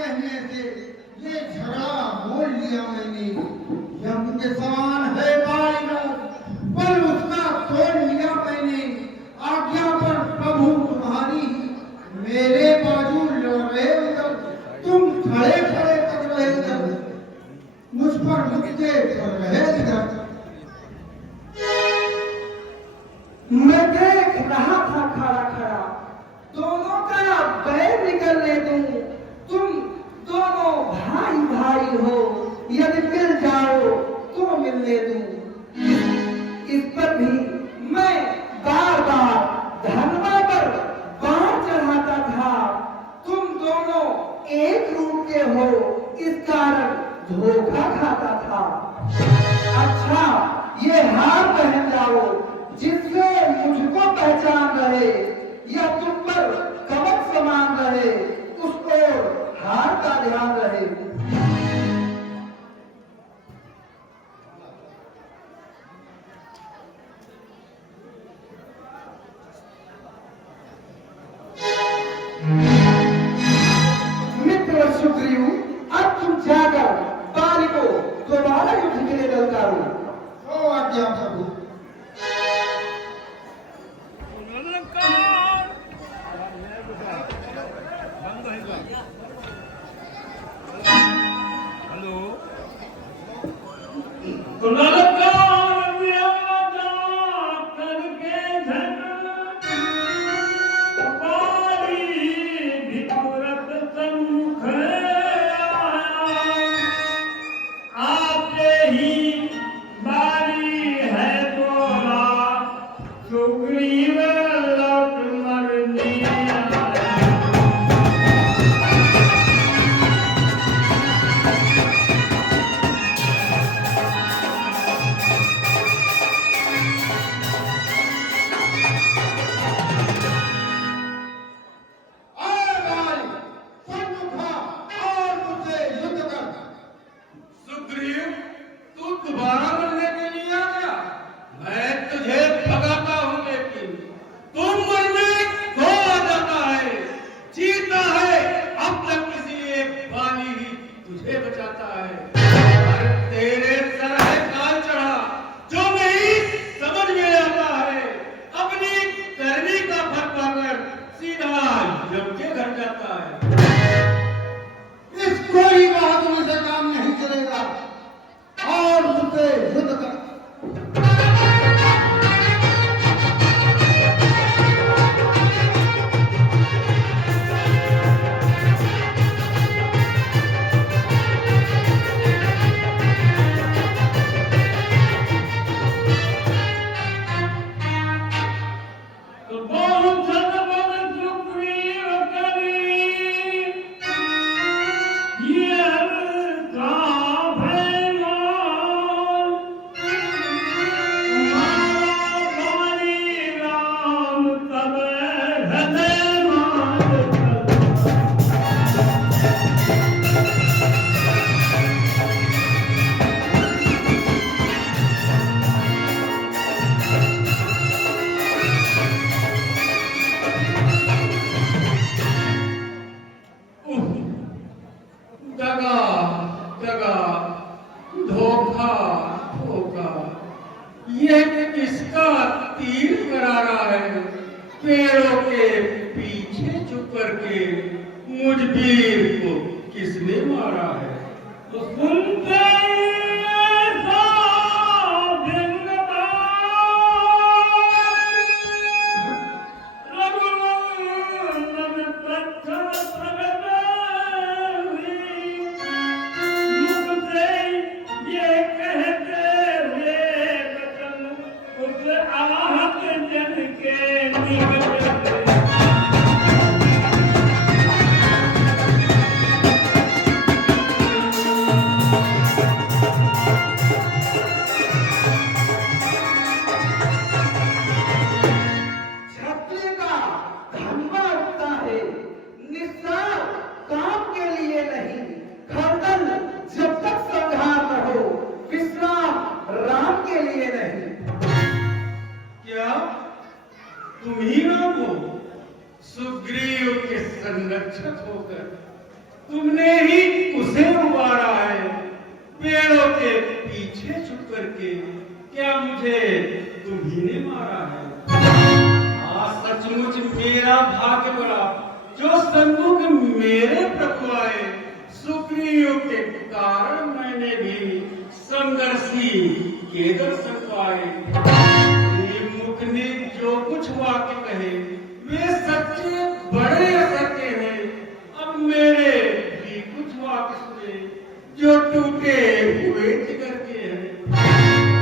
कहने से ये झगड़ा मोल लिया मैंने। यम के समान है बारीक, पर उसका तोड़ लिया मैंने। आज्ञा पर प्रभु तुम्हारी, मेरे बाजू लड़ रहे उधर, तुम खड़े खड़े कर रहे इधर, मुझ पर मुझे कर रहे इधर। मैं देख रहा था खड़ा खड़ा, दोनों का बैर निकलने दूं। तुम दोनों भाई भाई हो, यदि मिल जाओ तो मिलने दूं। इस पर भी मैं बार बार धर्मा पर बाण चढ़ाता था। तुम दोनों एक रूप के हो, इस कारण धोखा खाता था। अच्छा, ये हार पहन जाओ जिससे मुझको पहचान रहे, या तुम पर कवच समान रहे, उसको हार का ध्यान रहे। मित्र सुग्रीव, अब तुम जाकर बाली को दोबारा युद्ध के लिए ललकारो। ओ आज्ञा प्रभु। तुम ही राम हो, सुग्रीव के संरक्षक होकर तुमने ही उसे उबारा है पेड़ों के पीछे छुप करके, क्या मुझे तुम्ही ने मारा है? सचमुच मेरा भाग्य बड़ा जो सन्मुख मेरे प्रभु आए। सुग्रीव के कारण मैंने भी समदर्शी के दर्शन पाए। मुख ने जो कुछ वाक्य कहे वे सच्चे बड़े असत्य हैं। अब मेरे भी कुछ वाक्य सुने जो टूटे हुए जिगर के हैं।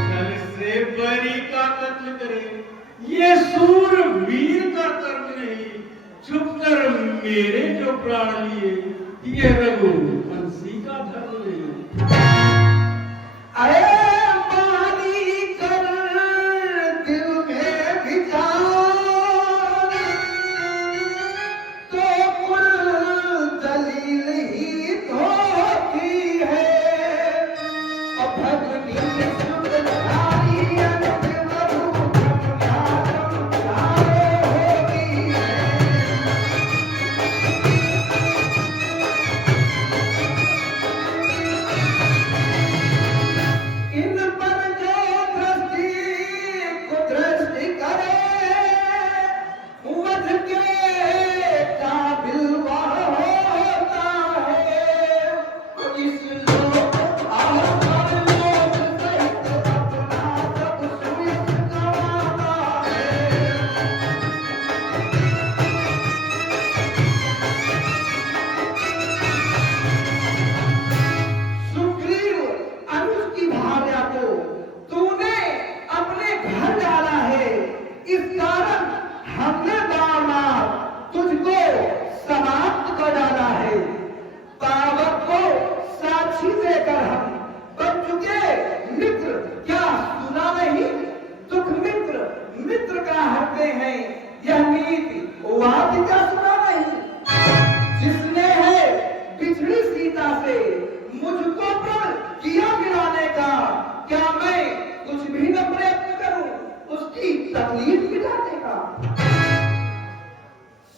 छल से बरी का कत्ल करे ये सूरवीर का कर्म नहीं। छुपकर मेरे जो प्राण लिए ये रघुवंशी का धर्म नहीं। अरे पानी कर दिल में विचार तो कुल दलील ही धोती है। अभगनी सुंदरी अंत मधु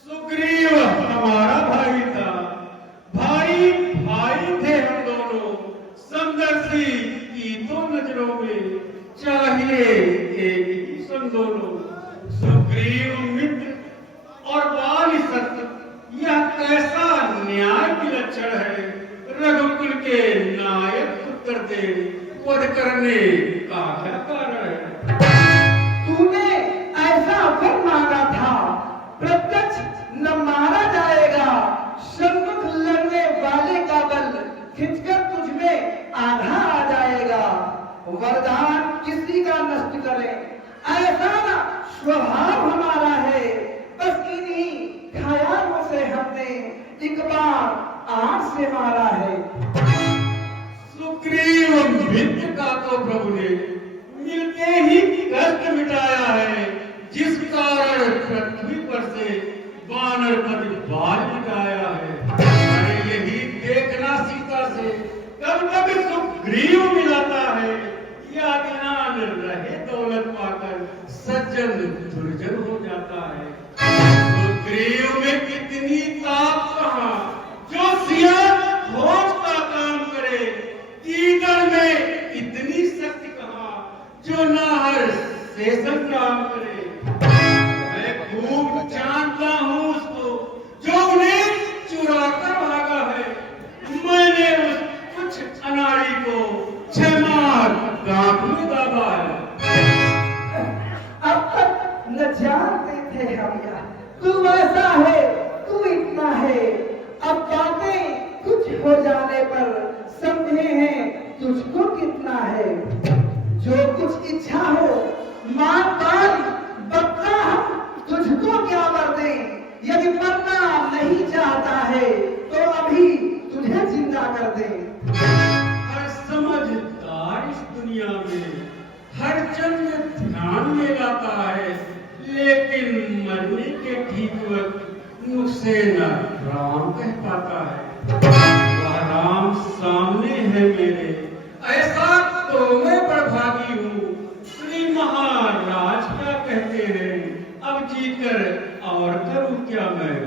सुग्रीव हमारा भाई था, भाई भाई थे हम दोनों। समदर्शी की तो नजरों में चाहिए एक ही सन दोनों। सुग्रीव मित्र और बाली सत्य यह कैसा न्याय विलक्षण है। रघुकुल के नायक उत्तर दे वध करने का क्या कारण है? तूने ऐसा वर मांगा था प्रत्यक्ष न मारा जाएगा। सन्मुख लड़ने वाले का बल खिंचकर तुझमें आधा आ जाएगा। वरदान किसी का नष्ट करे ऐसा ना स्वभाव हमारा है। बस इन्हीं ख्यालों से हमने एक बार आंख से मारा है। सुग्रीव मित्र का तो प्रभु ने मिलते ही कष्ट मिटाया है। जिस कारण पृथ्वी पर से वानर पति बाल मिटाया है। अरे यही देखना सीता से कब कब सुग्रीव मिलाता है। या ज्ञान रहे दौलत पाकर सज्जन दुर्जन हो जाता है। सुग्रीव में कितनी ताप कहाँ जो सिया खोज का काम करे। कीदड़ में इतनी शक्ति कहाँ जो नाहर से संग्राम करे। मैं खूब जानता हूँ उसको जो उन्हें चुरा कर भागा है। मैंने उस कुछ अनाड़ी को 6 मार गांठ में दाबा है। अब तक न जानते थे हम यार तू ऐसा है तू इतना है। अब बातें कुछ हो जाने पर समझे हैं तुझको कितना है। जो कुछ इच्छा हो मां बाल बदला हम तुझको क्या कर दें। यदि मरना नहीं चाहता है तो अभी तुझे जिंदा कर दें। हर समझदार इस दुनिया में हर जन्म ध्यान में लाता है। लेकिन मरने के ठीक वक्त मुझसे न राम कह पाता है। वह राम सामने है मेरे ऐसा तो मैं बड़भागी हूँ। श्री महाराज क्या कहते हैं अब जीकर और करूँ क्या मैं।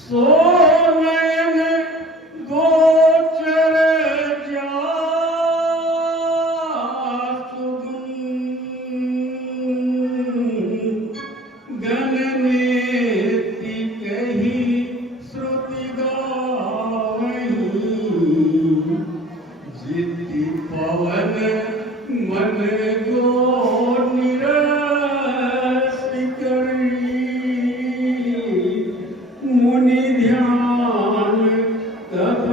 सो मुनि ध्यान तब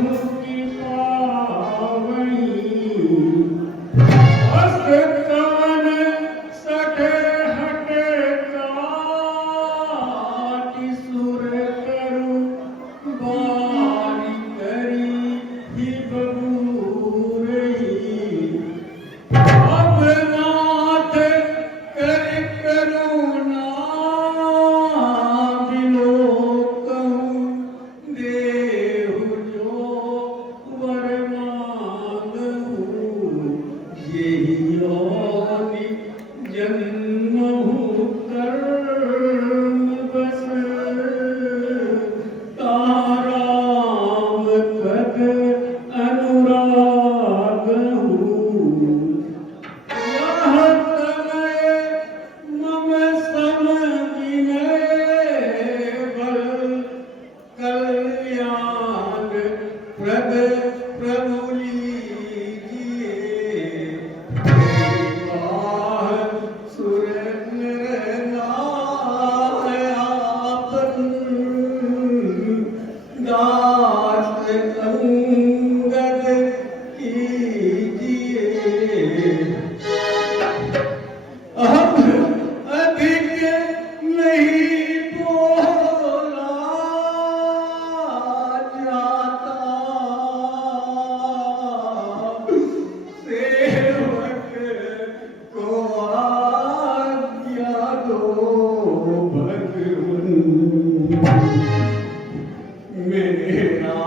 मुक्ति पावई अस कवन सठे हटे काटी सुर करु बारी करी ही बबूरई अब नाथ कर करुणा बिलोकहु देहु जो वर मांगहु यही योनि जन्महु कर्म बस ताराम पद अनुरागहु यह तनय मम सम विनय बल कल्याण प्रद प्रभु लीजिए वाह सुर नर नाय आपन दास अंगद कीजिए अब अधिक नहीं बोला जाता सेवक को आज्ञा दो भगवन मेरा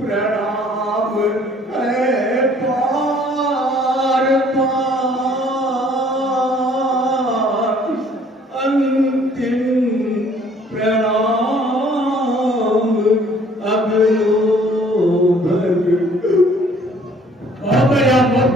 प्रणाम है पार पार अंतिम प्रणाम अब लो भग अब या बहुत